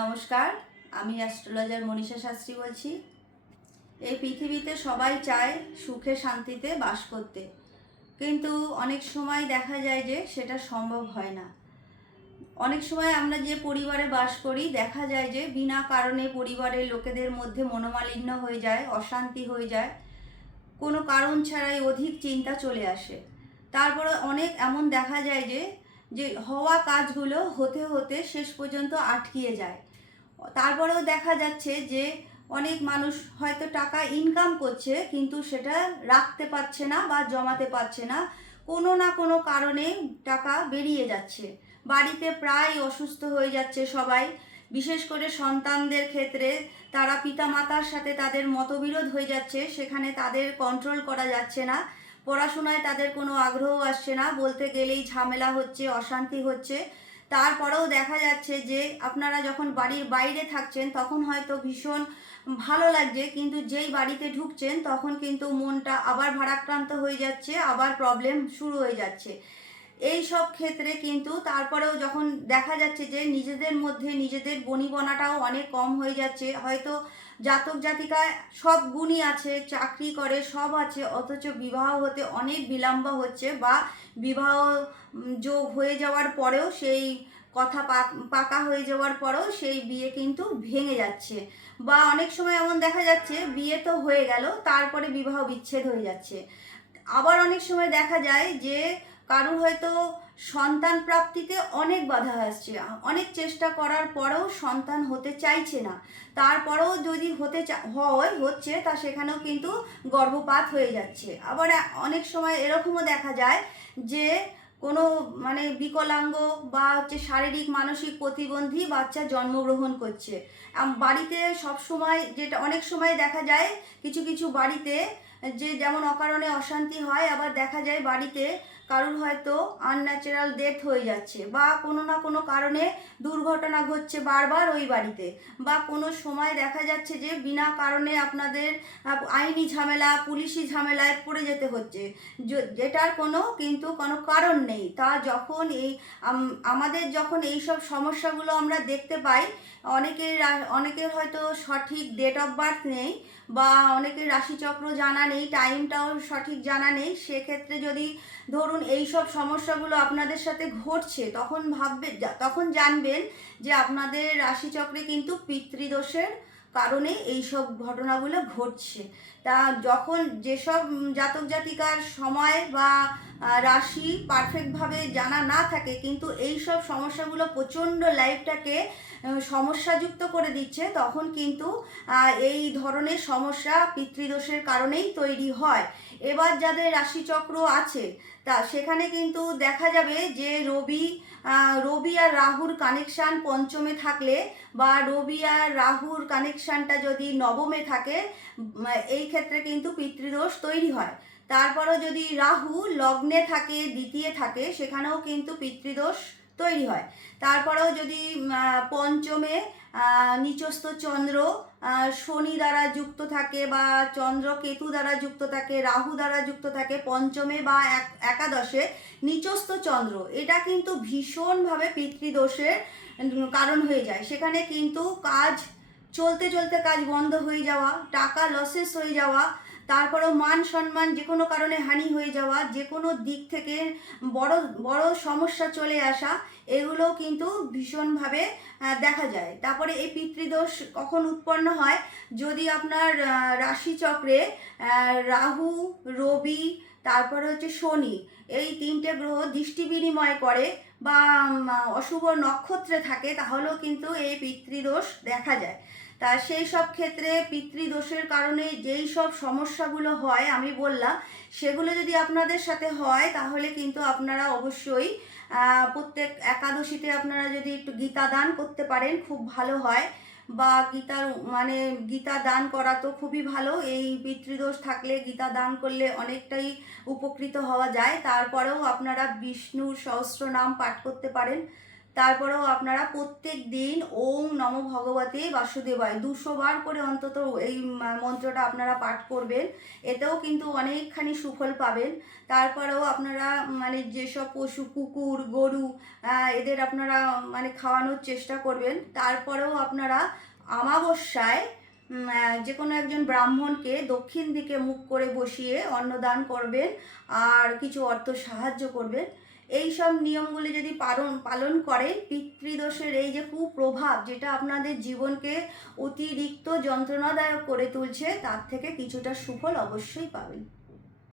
নমস্কার, আমি অ্যাস্ট্রোলজার মনীষা শাস্ত্রী বলছি। এই পৃথিবীতে সবাই চায় সুখে শান্তিতে বাস করতে, কিন্তু অনেক সময় দেখা যায় যে সেটা সম্ভব হয় না। অনেক সময় আমরা যে পরিবারে বাস করি দেখা যায় যে বিনা কারণে পরিবারের লোকেদের মধ্যে মনোমালিন্য হয়ে যায়, অশান্তি হয়ে যায়, কোনো কারণ ছাড়াই অধিক চিন্তা চলে আসে। তারপরে অনেক এমন দেখা যায় যে যে হওয়া কাজগুলো হতে হতে শেষ পর্যন্ত আটকিয়ে যায়। তারপরেও দেখা যাচ্ছে যে অনেক মানুষ হয়তো টাকা ইনকাম করছে কিন্তু সেটা রাখতে পারছে না বা জমাতে পারছে না, কোনো না কোনো কারণে টাকা বেরিয়ে যাচ্ছে। বাড়িতে প্রায় অসুস্থ হয়ে যাচ্ছে সবাই, বিশেষ করে সন্তানদের ক্ষেত্রে তারা পিতামাতার সাথে তাদের মতবিরোধ হয়ে যাচ্ছে, সেখানে তাদের কন্ট্রোল করা যাচ্ছে না। পড়াশোনায় তাদের কোনো আগ্রহ আসছে না, বলতে গেলেই ঝামেলা হচ্ছে, অশান্তি হচ্ছে। তারপরেও দেখা যাচ্ছে যে আপনারা যখন বাড়ির বাইরে থাকছেন তখন হয়তো ভীষণ ভালো লাগছে, কিন্তু যেই বাড়িতে ঢুকছেন তখন কিন্তু মনটা আবার ভারাক্রান্ত হয়ে যাচ্ছে, আবার প্রবলেম শুরু হয়ে যাচ্ছে। এই সব ক্ষেত্রে কিন্তু তারপরেও যখন দেখা যাচ্ছে যে নিজেদের মধ্যে নিজেদের বনিবনাটাও অনেক কম হয়ে যাচ্ছে, হয়তো জাতক জাতিকায় সব গুণই আছে, চাকরি করে, সব আছে, অথচ বিবাহ হতে অনেক বিলম্ব হচ্ছে, বা বিবাহ যোগ হয়ে যাওয়ার পরেও সেই কথা পাকা হয়ে যাওয়ার পরেও সেই বিয়ে কিন্তু ভেঙে যাচ্ছে। বা অনেক সময় এমন দেখা যাচ্ছে বিয়ে তো হয়ে গেল, তারপরে বিবাহ বিচ্ছেদ হয়ে যাচ্ছে। আবার অনেক সময় দেখা যায় যে কারুর হয়তো সন্তান প্রাপ্তিতে অনেক বাধা আসছে, অনেক চেষ্টা করার পরেও সন্তান হতে চাইছে না, তারপরেও যদি হচ্ছে তা সেখানেও কিন্তু গর্ভপাত হয়ে যাচ্ছে। আবার অনেক সময় এরকমও দেখা যায় যে কোনো বিকলাঙ্গ বা শারীরিক মানসিক প্রতিবন্ধী বাচ্চা জন্মগ্রহণ করছে। বাড়িতে সব সময়, যেটা অনেক সময় দেখা যায় কিছু কিছু বাড়িতে যে যেমন অকারণে অশান্তি হয়, আবার দেখা যায় বাড়িতে কারুর হয়তো আনন্যাচারাল ডেথ হয়ে যাচ্ছে, বা কোনো না কোনো কারণে দুর্ঘটনা ঘটছে বারবার ওই বাড়িতে, বা কোনো সময় দেখা যাচ্ছে যে বিনা কারণে আপনাদের আইনি ঝামেলা, পুলিশি ঝামেলায় পড়ে যেতে হচ্ছে, যেটার কোনো কারণ নেই। তা যখন আমাদের যখন এই সব সমস্যাগুলো আমরা দেখতে পাই, অনেকের হয়তো সঠিক ডেট অফ বার্থ নেই, বা অনেকের রাশিচক্র জানা নেই, টাইমটাও সঠিক জানা নেই, সেক্ষেত্রে যদি ধরুন এই সব সমস্যাগুলো আপনাদের সাথে ঘটছে, তখন জানবেন যে আপনাদের রাশিচক্রে কিন্তু পিতৃদোষের কারণে এই সব ঘটনাগুলো ঘটছে। তা যখন যেসব জাতক জাতিকার সময় বা রাশি পারফেক্টভাবে জানা না থাকে, কিন্তু এই সব সমস্যাগুলো প্রচণ্ড লাইফটাকে সমস্যাযুক্ত করে দিচ্ছে, তখন কিন্তু এই ধরনের সমস্যা পিতৃদোষের কারণেই তৈরি হয়। এবার যাদের রাশিচক্র আছে তা সেখানে কিন্তু দেখা যাবে যে রবি আর রাহুর কানেকশান পঞ্চমে থাকলে, বা রবি আর রাহুর কানেকশানটা যদি নবমে থাকে, এই ক্ষেত্রে কিন্তু পিতৃদোষ তৈরি হয়। তারপরও যদি রাহু লগ্নে থাকে, দ্বিতীয় থাকে, সেখানেও কিন্তু পিতৃদোষ তৈরি হয়। তারপরেও যদি পঞ্চমে নিচস্থ চন্দ্র শনি দ্বারা যুক্ত থাকে, বা চন্দ্র কেতু দ্বারা যুক্ত থাকে, রাহু দ্বারা যুক্ত থাকে পঞ্চমে বা একাদশে নিচস্থ চন্দ্র, এটা কিন্তু ভীষণভাবে পিতৃদোষের কারণ হয়ে যায়। সেখানে কিন্তু কাজ চলতে চলতে কাজ বন্ধ হয়ে যাওয়া, টাকা লসেস হয়ে যাওয়া, তারপরেও মান সম্মান যে কোনো কারণে হানি হয়ে যাওয়া, যে কোনো দিক থেকে বড় বড় সমস্যা চলে আসা, এগুলো কিন্তু ভীষণভাবে দেখা যায়। তারপরে এই পিতৃদোষ কখন উৎপন্ন হয়, যদি আপনার রাশিচক্রে রাহু, রবি, তারপরে হচ্ছে শনি, এই তিনটে গ্রহ দৃষ্টি বিনিময় করে, বা অশুভ নক্ষত্রে থাকে, তাহলেও কিন্তু এই পিতৃদোষ দেখা যায়। তা সেই সব ক্ষেত্রে পিতৃদোষের কারণে যেই সব সমস্যাগুলো হয় আমি বললাম, সেগুলো যদি আপনাদের সাথে হয় তাহলে কিন্তু আপনারা অবশ্যই প্রত্যেক একাদশীতে আপনারা যদি একটু গীতা দান করতে পারেন খুব ভালো হয়, বা গীতা দান করা তো খুবই ভালো। এই পিতৃদোষ থাকলে গীতা দান করলে অনেকটাই উপকৃত হওয়া যায়। তারপরেও আপনারা বিষ্ণুর সহস্র নাম পাঠ করতে পারেন। তারপরেও আপনারা প্রত্যেক দিন ওম নমো ভগবতে বাসুদেবায় 200 বার করে অন্তত এই মন্ত্রটা আপনারা পাঠ করবেন। এতেও কিন্তু অনেকখানি সুফল পাবেন। তারপরেও আপনারা মানে যেসব পশু, কুকুর, গরু, এদের আপনারা মানে খাওয়ানোর চেষ্টা করবেন। তারপরেও আপনারা অমাবস্যায় যে কোনো একজন ব্রাহ্মণকে দক্ষিণ দিকে মুখ করে বসিয়ে অন্নদান করবেন আর কিছু অর্থ সাহায্য করবেন। এই সব নিয়মগুলি যদি পালন করেন, পিতৃদোষের এই যে কুপ্রভাব যেটা আপনাদের জীবনকে অতিরিক্ত যন্ত্রণাদায়ক করে তুলছে, তার থেকে কিছুটা সুফল অবশ্যই পাবেন।